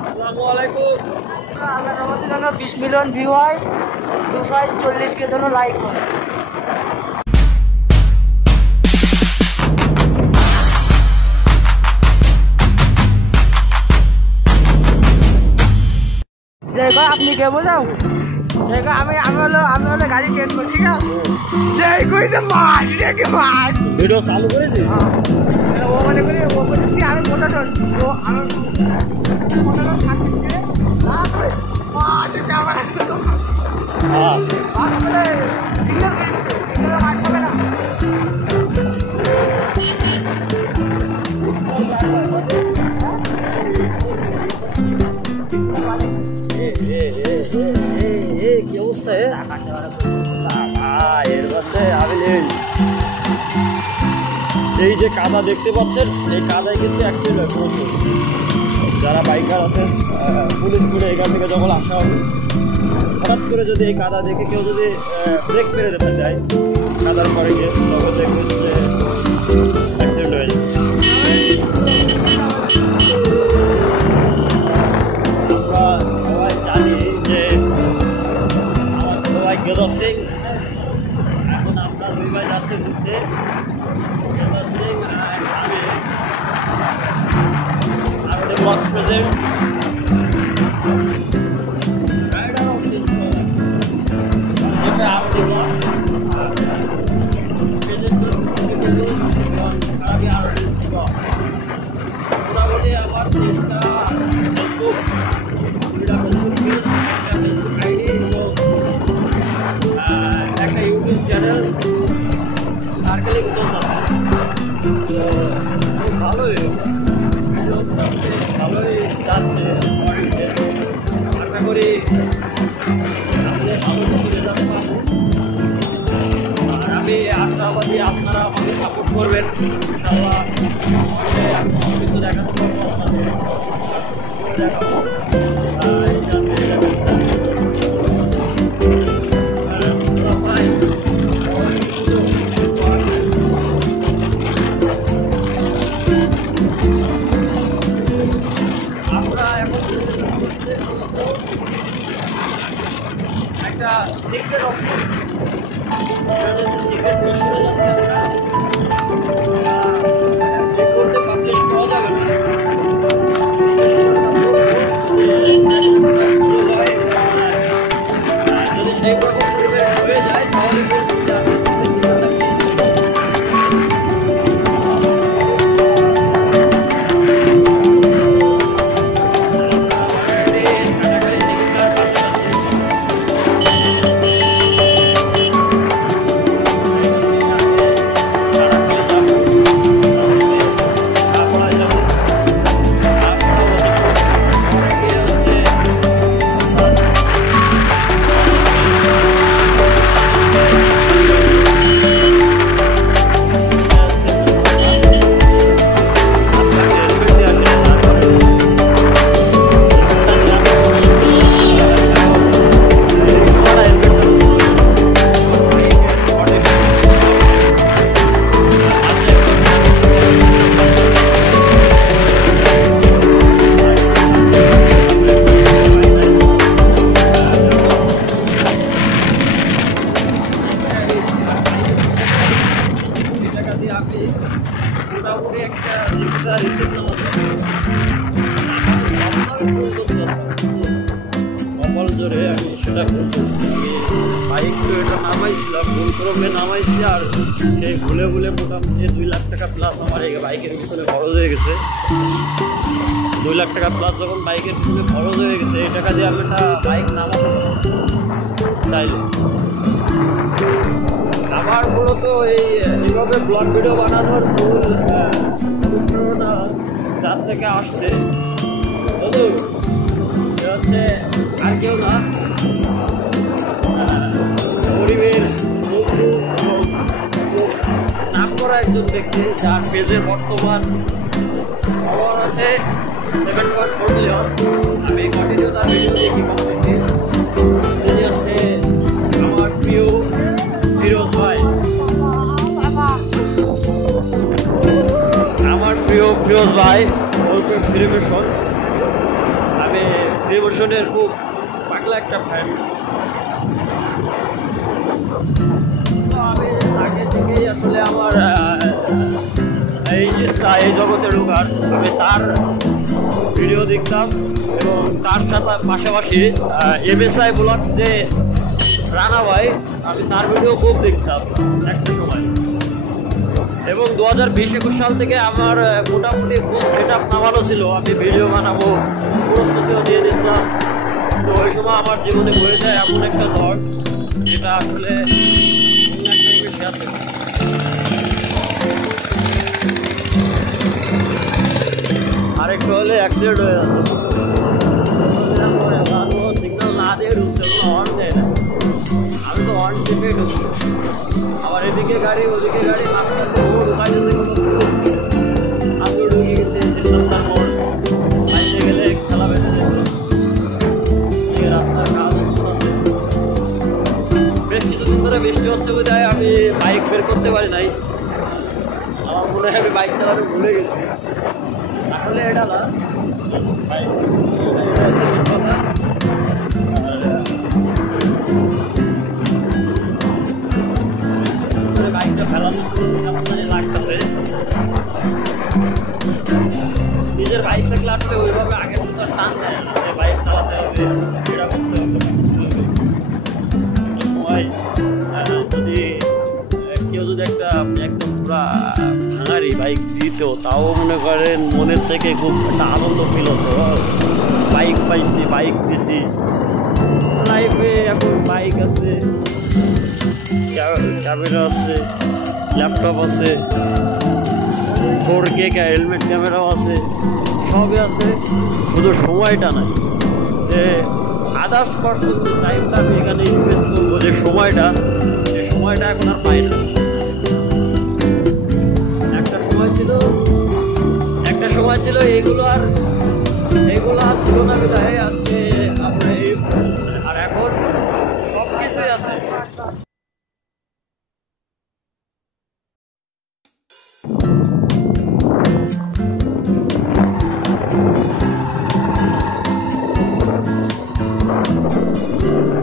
আসসালামু আলাইকুম। আল্লাহ রহমতের জন্য 20 মিলিয়ন ভিউ হয়, 240 কে জন্য লাইক হয়। জায়গা আপনি কে বোঝাও জায়গা আমি হলো গাড়ি চেঞ্জ করি, ঠিক আছে? যাই কইতে মাছ রেখে মাছ ভিডিও চালু করেছি। ও মানে করে ও বলেছি আমি মোটা ও আমি মোটা শাক দিচ্ছে না তো মাছ ক্যামেরা আসছে তো হ্যাঁ মাছ বলে দিলে বেশি দিলে মাছ হবে না। কি অবস্থা? এর মধ্যে আমি এই যে কাদা দেখতে পাচ্ছেন, এই কাদায় কিন্তু অ্যাক্সিডেন্ট হয় প্রচুর। যারা বাইকার আছেন, পুলিশ করে এখান থেকে যখন আসা হবে, হঠাৎ করে যদি এই কাদা দেখে কেউ যদি ব্রেক মেরে দিতে যায় কাদার পরে গিয়ে, তখন দেখবেন যে অ্যাক্সিডেন্ট হয়ে যায়। আমরা সবাই জানি যে আমার সবাই গেদা সিং, এখন আমরা দুই ভাই যাচ্ছে ঘুরতে। গেদা সিং আমি the box present. Right around this corner. যেটা আপনি box present করুন আগে আর মোটামুটি আমার চেষ্টা ফেসবুক পেজ, ফেসবুক আইডি এবং একটা ইউটিউব চ্যানেল সার্কেলিং চলতেছে। ভালোই ভালোই যাচ্ছে। আশা করি আমাদের ভালো কিছু রেজাল্ট পাবো। আর আমি আশাবাদী আপনারা আমাকে সাপোর্ট করবেন, ইনশাআল্লাহ আমি ভালো কিছু দেখাতে পারবো আপনাদের। দেখাবো একটা সিক্রেট অপশন, সিক্রেট মিশনে যাচ্ছে। আমরা করতে পাবলিশ করা যাবে না, যদি সেই রকম পরিবেশ হয়ে যায় তাহলে মোটামুটি একটা রিক্সা রিসিভ কপাল জোরে আমি সেটা করতেছি। বাইক তো এটা নামাইছিলাম, ভুল ক্রমে নামাইছি, আর সেই ভুলে ভুলে মোটামুটি 2 লাখ টাকা প্লাস আমার এই বাইকের পিছনে খরচ হয়ে গেছে। 2 লাখ টাকা প্লাস যখন বাইকের পিছনে খরচ হয়ে গেছে, এই টাকা দিয়ে আমি একটা বাইক নামাবো চাইলে। আমার মূলত এইভাবে ব্লগ ভিডিও বানানোর মূল অনুপ্রেরণা যার থেকে আসছে সে হচ্ছে আর কেউ না, গরিবের বন্ধু এবং নাম করা একজন ব্যক্তি, যার পেজে বর্তমান ফলোয়ার আছে 7.4 মিলিয়ন। আমি কন্টিনিউ তার ভিডিও দেখি কমপ্লিটলি। তিনি হচ্ছে আমার প্রিয় ফিরোজ ভাই, আমার প্রিয় ফিরোজ ভাই ওরফে ফ্রিভূষণ। আমি ফ্রিভূষণের খুব পাগলা একটা ফ্যান। আমি আগে থেকেই আসলে আমার এই ইচ্ছা এই জগতে ঢোকার। আমি তার ভিডিও দেখতাম এবং তার সাথে পাশাপাশি MSI ব্লগ যে রানা ভাই, আমি তার ভিডিও খুব দেখতাম একটা সময়। এবং 2020-21 সাল থেকে আমার মোটামুটি খুব সেট আপ নামানো ছিল, আমি ভিডিও বানাবো প্রস্তুতিও দিয়ে দিতাম। তো ওই সময় আমার জীবনে বয়ে যায় এমন একটা ঝড় যেটা আসলে আরেকটু হলে অ্যাক্সিডেন্ট হয়ে যেত। সিগন্যাল না দিয়ে ঢুকছে, কোনো হর্ন দেয় না। আমি তো হর্ন চেপে ঢুকছি, আবার এদিকে গাড়ি ওদিকে গাড়ি, মাথাটা ঢুকাই দিতে আমিও ঢুকে গেছি রাস্তার মোড়। বাইরে গেলে খেলা বেঁধে যেত রাস্তার কাজ। বেশ কিছুদিন ধরে বৃষ্টি হচ্ছে বোধহয় আমি বাইক বের করতে পারি নাই। আমার মনে হয় আমি বাইক চালানো ভুলে গেছি। আসলে এটা না বাইক কথা। বাইকটা ফেলানো লাগতেছে, নিজের বাইক থাকলে আসলে ওইভাবে আগের মতো টান দেয় না, বাইক চালাতে হবে এটা করতে হবে। যদি কেউ যদি একদম পুরা ভাঙারি বাইক দিত, তাও মনে করেন মনের থেকে খুব একটা আনন্দ ফিল হতো। বাইক পাইছি, বাইক দিছি লাইফে। এখন বাইক আছে, ক্যামেরা আছে, ল্যাপটপ আছে, 4K হেলমেট ক্যামেরাও আছে, সবই আছে, শুধু সময়টা নাই। যে আদার্স পার্সন টাইমটা আমি এখানে ইনভেস্ট করবো, যে সময়টা এখন আর পাই না। একটা সময় ছিল এইগুলো আর ছিল না বিধায় আজকে আমরা এই, আর এখন সব কিছুই আছে।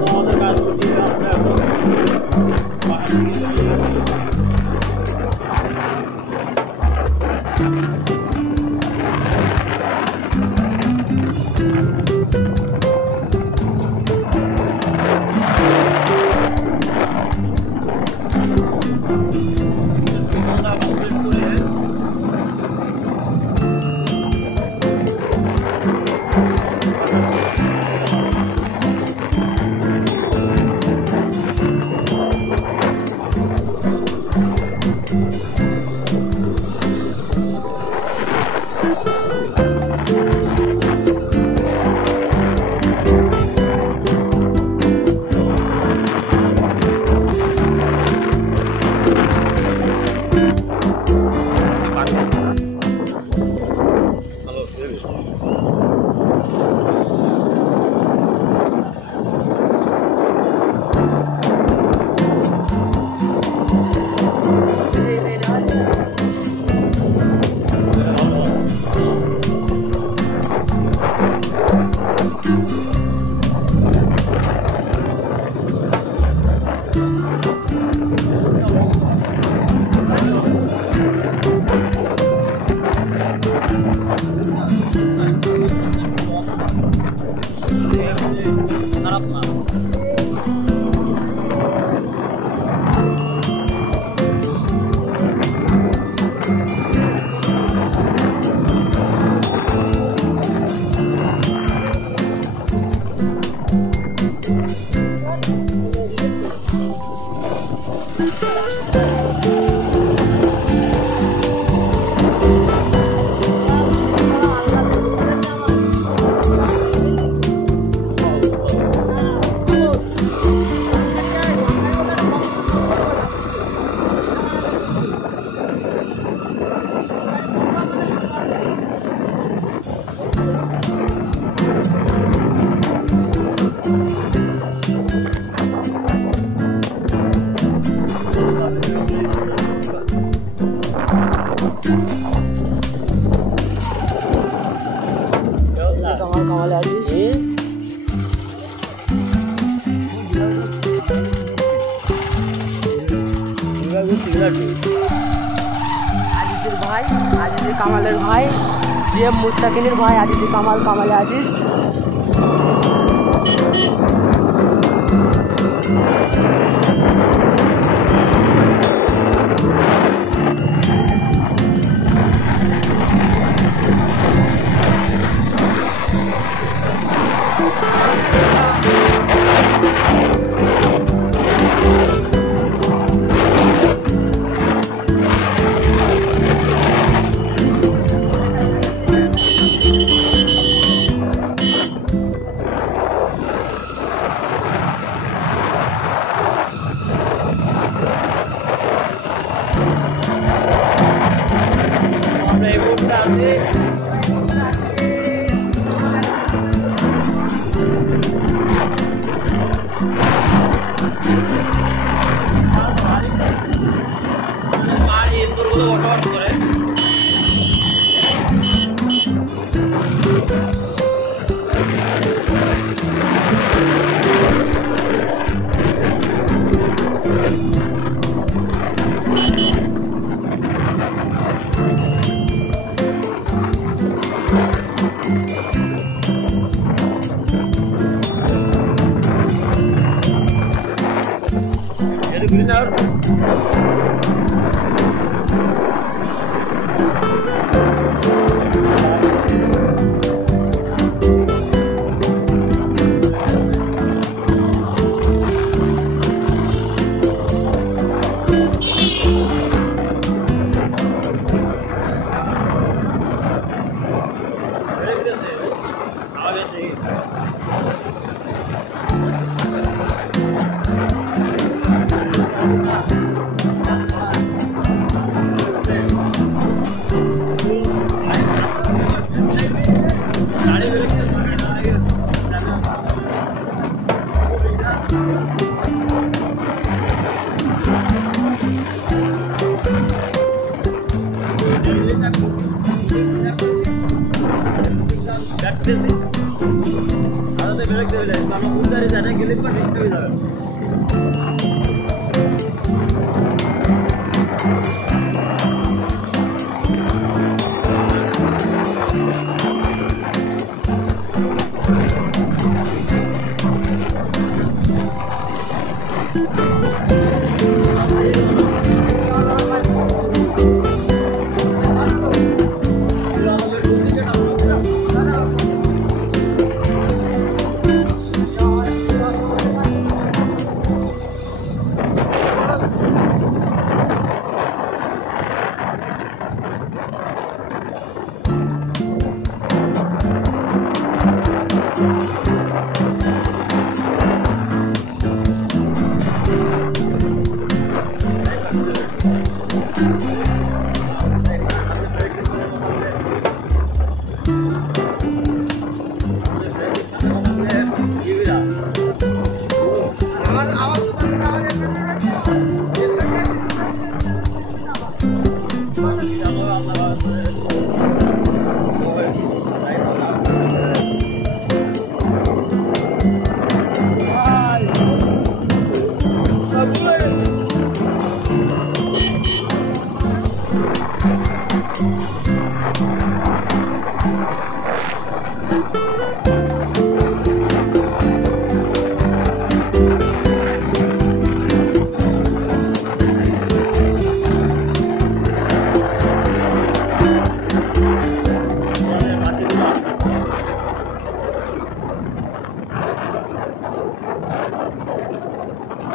আমাদের কাজ করতে কামালে আজিজ। আজিজের ভাই, আজিজের কামালের ভাই, জিএম মুস্তাকিনের ভাই, আজিজের কামাল, কামালে আজিজ।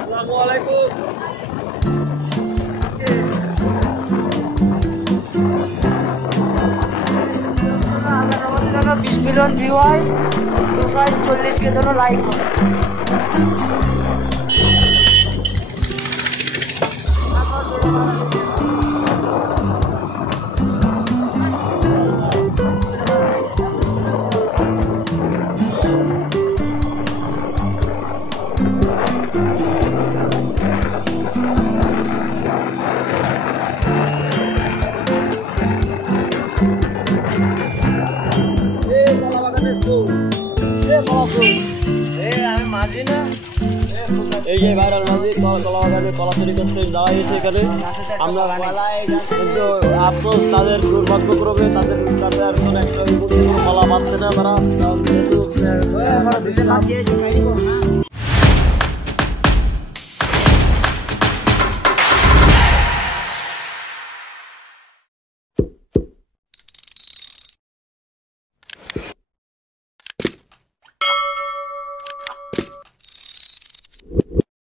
Assalamualaikum. আগামী 20 মিলিয়ন ভিউ হয়, 240 কে জন্য লাইক হয়। Hey, malah makan es এই যে ভাইরাল মাঝি কলা বাগানে কলা চুরি করতে দাঁড়িয়েছে এখানে আমরা কিন্তু আফসোস তাদের দুর্ভাগ্যক্রমে তাদের এখন একটা কলা পাচ্ছে না তারা যেহেতু